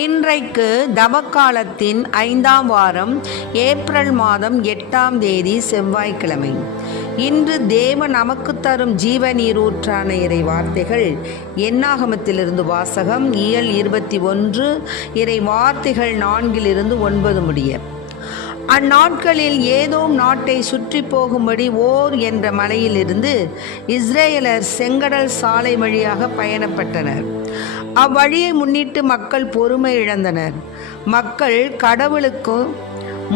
இன்றைக்கு தவக்காலத்தின் 5ஆம் வாரம் ஏப்ரல் மாதம் 8ஆம் தேதி செவ்வாய்க்கிழமை. இன்று தேவன் நமக்கு தரும் ஜீவ நீரூற்றான இறை வார்த்தைகள் என்னாகமத்திலிருந்து வாசகம் இயல் 21 இறை வார்த்தைகள் 4-9 முடிய. அந்நாட்களில் ஏதோம் நாட்டை சுற்றி போகும்படி ஓர் என்ற மலையிலிருந்து இஸ்ரேலர் செங்கடல் சாலை வழியாக பயணப்பட்டனர். அவ்வழியை முன்னிட்டு மக்கள் பொறுமை இழந்தனர். மக்கள் கடவுளுக்கும்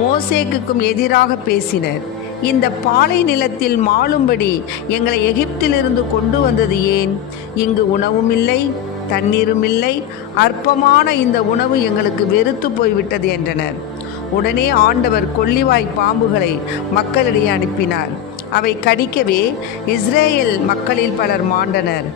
மோசேக்குக்கும் எதிராக பேசினர். இந்த பாலை நிலத்தில் மாளும்படி எங்களை எகிப்திலிருந்து கொண்டு வந்தது ஏன்? இங்கு உணவும் இல்லை, தண்ணீரும் இல்லை. அற்பமான இந்த உணவு எங்களுக்கு வெறுத்து போய்விட்டது என்றனர். உடனே ஆண்டவர் கொள்ளிவாய் பாம்புகளை மக்களிடையே அனுப்பினார். அவை கடிக்கவே இஸ்ரேல் மக்களில் பலர் மாண்டனர்.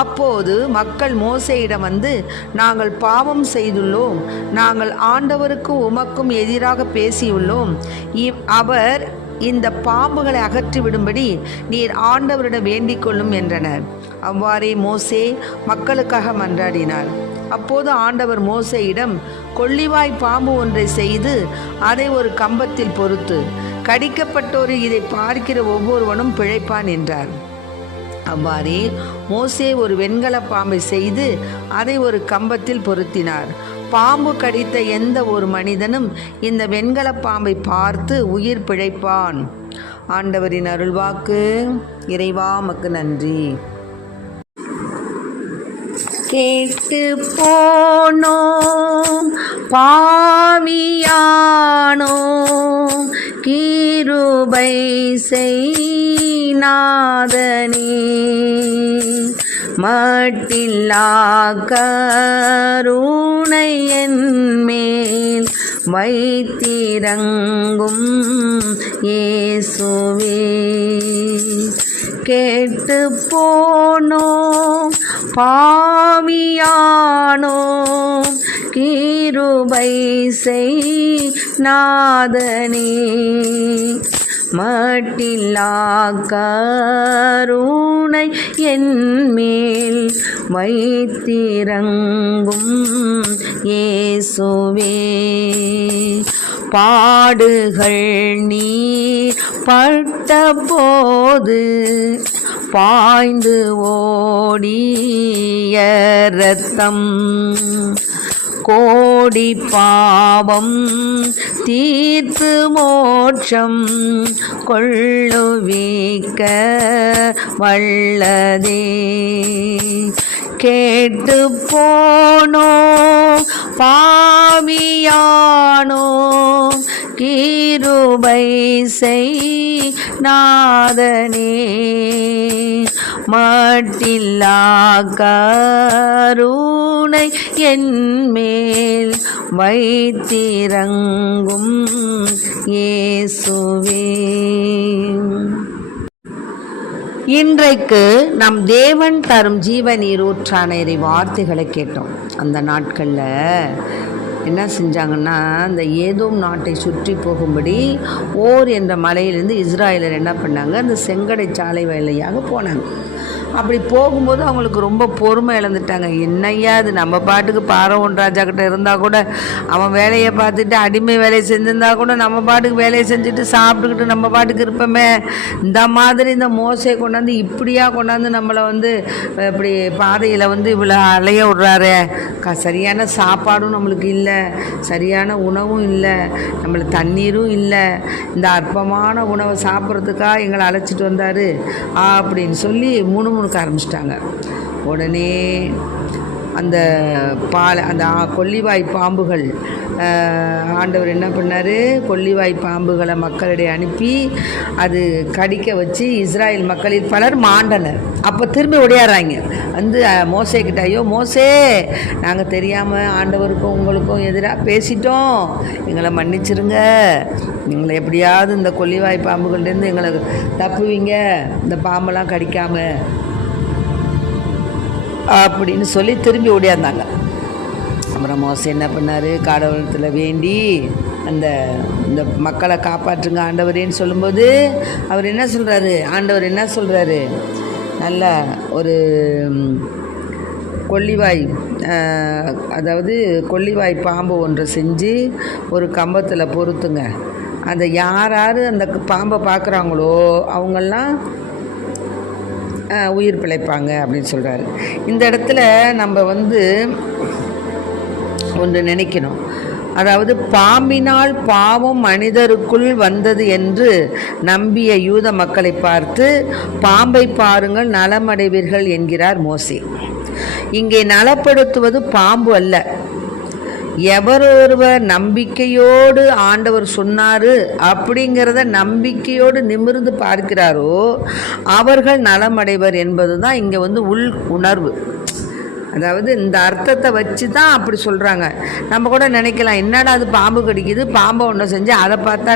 அப்போது மக்கள் மோசேயிடம் வந்து, நாங்கள் பாவம் செய்துள்ளோம், நாங்கள் ஆண்டவருக்கும் உமக்கும் எதிராக பேசியுள்ளோம். அவர் இந்த பாம்புகளை அகற்றிவிடும்படி நீர் ஆண்டவரிடம் வேண்டிக் கொள்ளும் என்றனர். அவ்வாறே மோசே மக்களுக்காக மன்றாடினார். அப்போது ஆண்டவர் மோசேயிடம், கொள்ளிவாய் பாம்பு ஒன்றை செய்து அதை ஒரு கம்பத்தில் பொறுத்து கடிக்கப்பட்டோரில் இதை பார்க்கிற ஒவ்வொருவனும் பிழைப்பான் என்றார். அவ்வாறே மோசே ஒரு வெண்கல பாம்பை செய்து அதை ஒரு கம்பத்தில் பொருத்தினார். பாம்பு கடித்த எந்த ஒரு மனிதனும் இந்த வெண்கல பாம்பை பார்த்து உயிர் பிழைப்பான். ஆண்டவரின் அருள்வாக்கு. இறைவா உமக்கு நன்றி. கேட்டு போனோம், பாவியானோம், கிருபை செய்நாதனே, மட்டில்லா கருணை என்மேல் வைத்திரங்கும் இயேசுவே. கேட்டு போனோம், பாவியானோம், கிருபை செய்நாதனே, மட்டில்லா கருணை என்மேல் வைத்திரங்கும் இயேசுவே. பாடுகள் நீர் பட்ட போது பாய்ந்து ஓடிய இரத்தம், கோடி பாவம் தீர்த்து மோட்சம் கொள்ளுவிக்க வல்லதே. கேட்டு போனோம், பாவியானோம், கிருபை செய்நாதனே, மட்டில்லா கருணை என்மேல் வைத்திரங்கும் இயேசுவே. இன்றைக்கு நம் தேவன் தரும் ஜீவ நீரூற்றான இறை வார்த்தைகளை கேட்டோம். அந்த நாட்களில் என்ன செஞ்சாங்கன்னா, அந்த ஏதோம் நாட்டை சுற்றி போகும்படி ஓர் என்ற மலையிலிருந்து இஸ்ராயலர் என்ன பண்ணாங்க, அந்த செங்கடை சாலை வழியாக போனாங்க. அப்படி போகும்போது அவங்களுக்கு ரொம்ப பொறுமை இழந்துட்டாங்க. என்னையா அது, நம்ம பாட்டுக்கு பார்வோன் ராஜா கிட்ட இருந்தால் கூட அவன் வேலையை பார்த்துட்டு அடிமை வேலையை செஞ்சுருந்தா கூட நம்ம பாட்டுக்கு வேலையை செஞ்சுட்டு சாப்பிட்டுக்கிட்டு நம்ம பாட்டுக்கு இருப்போமே. இந்த மாதிரி இந்த மோசை கொண்டாந்து இப்படியா கொண்டாந்து நம்மளை இப்படி பாதையில் இவ்வளோ அலைய விட்றாரு. சரியான சாப்பாடும் நம்மளுக்கு இல்லை, சரியான உணவும் இல்லை, நம்மளுக்கு தண்ணீரும் இல்லை. இந்த அற்பமான உணவை சாப்பிட்றதுக்காக எங்களை அழைச்சிட்டு வந்தார் அப்படின்னு சொல்லி முணுமுணுக்க ஆரம்பிச்சிட்டாங்க. உடனே அந்த அந்த கொள்ளிவாய் பாம்புகள், ஆண்டவர் என்ன பண்ணார், கொள்ளிவாய் பாம்புகளை மக்களிடையே அனுப்பி அது கடிக்க வச்சு இஸ்ராயல் மக்களில் பலர் மாண்டனர். அப்போ திரும்பி ஓடியாடுறாங்க மோசேக்கிட்ட, ஐயோ மோசே, நாங்கள் தெரியாமல் ஆண்டவருக்கும் உங்களுக்கும் எதிராக பேசிட்டோம், எங்களை மன்னிச்சிருங்க, எங்களை எப்படியாவது இந்த கொள்ளிவாய் பாம்புகள்லேருந்து எங்களை தப்புவீங்க, இந்த பாம்பெல்லாம் கடிக்காமல் அப்படின்னு சொல்லி திரும்பி ஓடியாந்தாங்க. அப்புறம் மோசே என்ன பண்ணார், கடவுளத்தில் வேண்டி இந்த மக்களை காப்பாற்றுங்க ஆண்டவரேன்னு சொல்லும்போது அவர் என்ன சொல்கிறாரு, ஆண்டவர் என்ன சொல்கிறாரு, நல்ல ஒரு கொள்ளிவாய் அதாவது கொள்ளிவாய் பாம்பு ஒன்றை செஞ்சு ஒரு கம்பத்தில் பொறுத்துங்க. அந்த யார் அந்த பாம்பை பார்க்குறாங்களோ அவங்கெல்லாம் உயிர் பிழைப்பாங்க அப்படின்னு சொல்கிறாரு. இந்த இடத்துல நம்ம ஒன்று நினைக்கணும். அதாவது பாம்பினால் பாவம் மனிதருக்குள் வந்தது என்று நம்பிய யூத மக்களை பார்த்து பாம்பை பாருங்கள் நலமடைவீர்கள் என்கிறார் மோசே. இங்கே நலப்படுத்துவது பாம்பு அல்ல. எவரொருவர் நம்பிக்கையோடு ஆண்டவர் சொன்னார் அப்படிங்கிறத நம்பிக்கையோடு நிமிர்ந்து பார்க்கிறாரோ அவர்கள் நலமடைவர் என்பது தான் இங்கே உள் உணர்வு. அதாவது இந்த அர்த்தத்தை வச்சு தான் அப்படி சொல்கிறாங்க. நம்ம கூட நினைக்கலாம், என்னடா அது பாம்பு கடிக்குது, பாம்பை ஒன்று செஞ்சு அதை பார்த்தா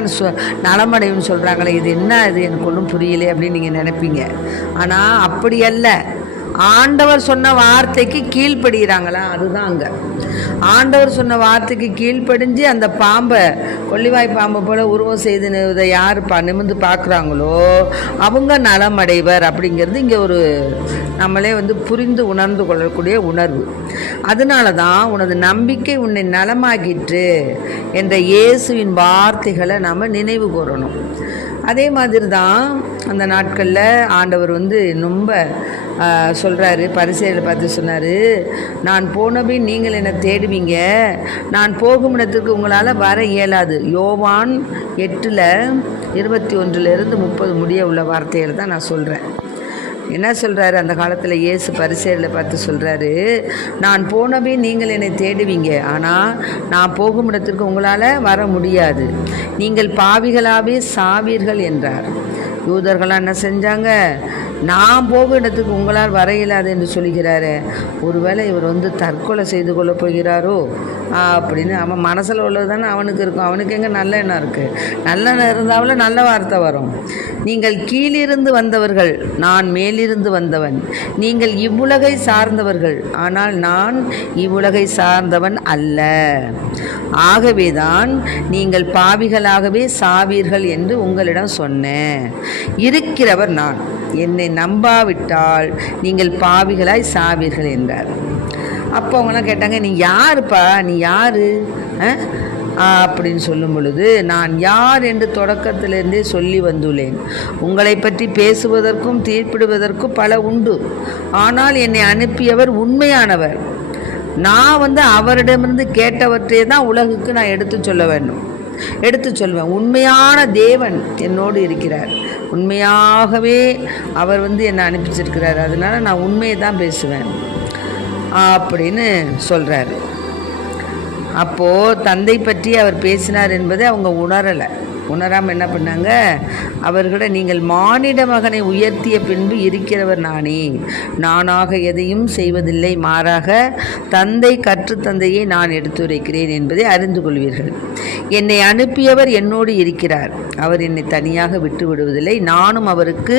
நலமடைவுன்னு சொல்கிறாங்களே, இது என்ன இது எனக்கு ஒன்றும் புரியலை அப்படின்னு நீங்கள் நினைப்பீங்க. ஆனால் அப்படி அல்ல. ஆண்டவர் சொன்ன வார்த்தைக்கு கீழ்ப்படுகிறாங்களா, அதுதான் அங்கே. ஆண்டவர் சொன்ன வார்த்தைக்கு கீழ்ப்படிஞ்சு அந்த பாம்பை கொள்ளிவாய் பாம்பை போல் உருவம் செய்து இதை யார் நிமிர்ந்து பார்க்குறாங்களோ அவங்க நலமடைவர் அப்படிங்கிறது இங்கே ஒரு நம்மளே புரிந்து உணர்ந்து கொள்ளக்கூடிய உணர்வு. அதனால தான் உனது நம்பிக்கை உன்னை நலமாகிற்று என்ற இயேசுவின் வார்த்தைகளை நாம் நினைவு கூறணும். அதே மாதிரி தான் அந்த நாட்களில் ஆண்டவர் ரொம்ப சொல்கிறாரு. பரிசேயரை பார்த்து சொன்னார், நான் போனபின் நீங்கள் என்னை தேடுவீங்க, நான் போகும் இடத்துக்கு உங்களால் வர இயலாது. யோவான் 8:21-30 முடிய உள்ள வார்த்தைகள் தான் நான் சொல்கிறேன். என்ன சொல்கிறாரு? அந்த காலத்தில் இயேசு பரிசேயரை பார்த்து சொல்கிறாரு, நான் போனபின் நீங்கள் என்னை தேடுவீங்க, ஆனால் நான் போகும் இடத்திற்கு உங்களால் வர முடியாது. நீங்கள் பாவிகளாகவே சாவீர்கள் என்றார். யூதர்களாக என்ன செஞ்சாங்க? நான் போகும் இடத்துக்கு உங்களால் வர இயலாது என்று சொல்கிறாரு. ஒருவேளை இவர் தற்கொலை செய்து கொள்ள போகிறாரோ அப்படின்னு அவன் மனசில் உள்ளது தானே அவனுக்கு இருக்கும். அவனுக்கு எங்கே நல்ல எண்ணம் இருக்குது? நல்ல எண்ணம் இருந்தாவில் நல்ல வார்த்தை வரும். நீங்கள் கீழிருந்து வந்தவர்கள், நான் மேலிருந்து வந்தவன். நீங்கள் இவ்வுலகை சார்ந்தவர்கள், ஆனால் நான் இவ்வுலகை சார்ந்தவன் அல்ல. ஆகவேதான் நீங்கள் பாவிகளாகவே சாவீர்கள் என்று உங்களிடம் சொன்னேன். இருக்கிறவர் நான். என்னை நம்பாவிட்டால் நீங்கள் பாவிகளாய் சாவீர்கள் என்றார். அப்போ அவங்களாம் கேட்டாங்க, நீ யாருப்பா, நீ யாரு அப்படின்னு சொல்லும் பொழுது, நான் யார் என்று தொடக்கத்திலிருந்தே சொல்லி வந்துள்ளேன். உங்களை பற்றி பேசுவதற்கும் தீர்ப்பிடுவதற்கும் பல உண்டு, ஆனால் என்னை அனுப்பியவர் உண்மையானவர். நான் அவரிடமிருந்து கேட்டவற்றை தான் உலகுக்கு நான் எடுத்து சொல்வேன். உண்மையான தேவன் என்னோடு இருக்கிறார். உண்மையாகவே அவர் என்னை அனுப்பிச்சிருக்கிறார். அதனால் நான் உண்மையை தான் பேசுவேன் அப்படின்னு சொல்கிறாரு. அப்போது தந்தை பற்றி அவர் பேசினார் என்பதை அவங்க உணராமல் என்ன பண்ணாங்க? அவர்களை, நீங்கள் மானிட மகனை உயர்த்திய பின்பு இருக்கிறவர் நானே, நானாக எதையும் செய்வதில்லை, மாறாக தந்தை கற்றுத்தந்தையை நான் எடுத்துரைக்கிறேன் என்பதை அறிந்து கொள்வீர்கள். என்னை அனுப்பியவர் என்னோடு இருக்கிறார். அவர் என்னை தனியாக விட்டு விடுவதில்லை. நானும் அவருக்கு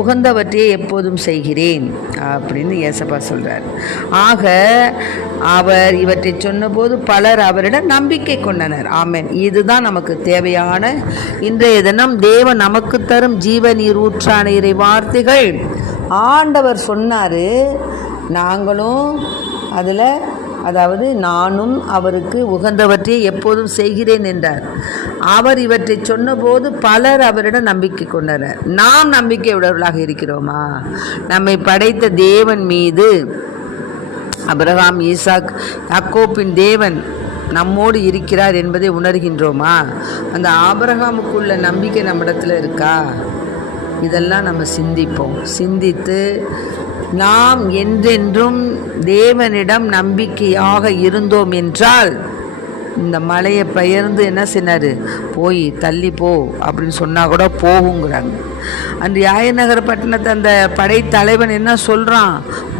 உகந்தவற்றையே எப்போதும் செய்கிறேன் அப்படின்னு ஏசப்பா சொல்கிறார். ஆக அவர் இவற்றை சொன்னபோது பலர் அவரிடம் நம்பிக்கை கொண்டனர். ஆமென். இதுதான் நமக்கு தேவையான இன்றைய தினம் தேவன் நமக்கு தரும் ஜீவ நீர் ஊற்றான இறை வார்த்தைகள். ஆண்டவர் சொன்னார், நாங்களும் அதில், அதாவது நானும் அவருக்கு உகந்தவற்றை எப்போதும் செய்கிறேன் என்றார். அவர் இவற்றை சொன்னபோது பலர் அவரிடம் நம்பிக்கை கொண்டனர். நாம் நம்பிக்கை உடையவர்களாக இருக்கிறோமா? நம்மை படைத்த தேவன் மீது, ஆபிரகாம், ஈசாக், யாக்கோபின் தேவன் நம்மோடு இருக்கிறார் என்பதை உணர்கின்றோமா? அந்த ஆபிரகாமுக்குள்ள நம்பிக்கை நம்மிடத்தில் இருக்கா? இதெல்லாம் நம்ம சிந்தித்து நாம் என்றென்றும் தேவனிடம் நம்பிக்கையாக இருந்தோம் என்றால், இந்த மலையை பெயர்ந்து என்ன செய்னார்? போய் தள்ளி போ அப்படின்னு சொன்னால் கூட போகுங்கிறாங்க. அந்த யாயநகர் பட்டணத்தை அந்த படைத்தலைவன் என்ன சொல்கிறான்?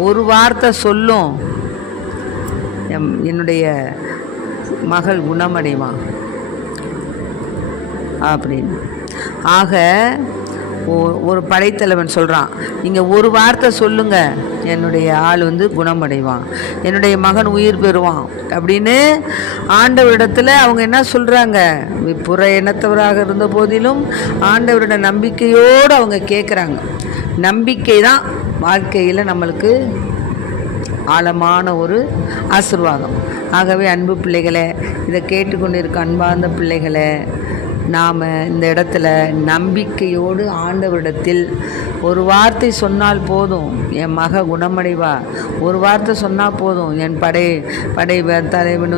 ஒரு வார்த்தை சொல்லும், என்னுடைய மகள் குணமடைவான் அப்படின்னு. ஆக ஒரு படைத்தலைவன் சொல்கிறான், நீங்கள் ஒரு வார்த்தை சொல்லுங்கள், என்னுடைய ஆள் குணமடைவான், என்னுடைய மகன் உயிர் பெறுவான் அப்படின்னு ஆண்டவரிடத்தில் அவங்க என்ன சொல்கிறாங்க? புற இனத்தவராக இருந்த போதிலும் ஆண்டவரோட நம்பிக்கையோடு அவங்க கேட்குறாங்க. நம்பிக்கை தான் வாழ்க்கையில் நம்மளுக்கு ஆழமான ஒரு ஆசீர்வாதம். ஆகவே அன்பு பிள்ளைகளே, இதை கேட்டுக்கொண்டிருக்க அன்பார்ந்த பிள்ளைகளே, நாம் இந்த இடத்துல நம்பிக்கையோடு ஆண்டவரிடத்தில் ஒரு வார்த்தை சொன்னால் போதும், என் மக குணமடைவா. ஒரு வார்த்தை சொன்னால் போதும், என் படை தலைவன்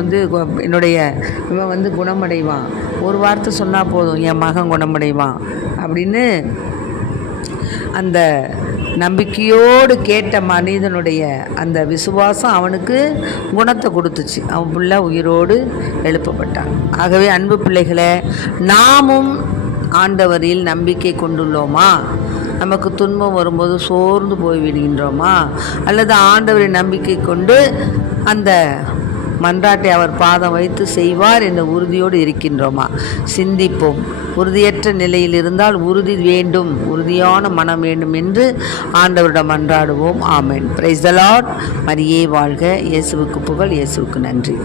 என்னுடைய இவன் குணமடைவான். ஒரு வார்த்தை சொன்னால் போதும், என் மகன் குணமடைவான் அப்படின்னு அந்த நம்பிக்கையோடு கேட்ட மனிதனுடைய அந்த விசுவாசம் அவனுக்கு குணத்தை கொடுத்துச்சு. அவன் பிள்ளை உயிரோடு எழுப்பப்பட்டான். ஆகவே அன்பு பிள்ளைகளே, நாமும் ஆண்டவரில் நம்பிக்கை கொண்டுள்ளோமா? நமக்கு துன்பம் வரும்போது சோர்ந்து போய்விடுகின்றோமா? அல்லது ஆண்டவரின் நம்பிக்கை கொண்டு அந்த மன்றாட்டை அவர் பாதம் வைத்து செய்வார் என்ற உறுதியோடு இருக்கின்றோமா? சிந்திப்போம். உறுதியற்ற நிலையில் இருந்தால் உறுதி வேண்டும், உறுதியான மனம் வேண்டும் என்று ஆண்டவரிடம் மன்றாடுவோம். ஆமென். Praise the lord. மரியே வாழ்க. இயேசுவுக்கு புகழ். இயேசுவுக்கு நன்றி.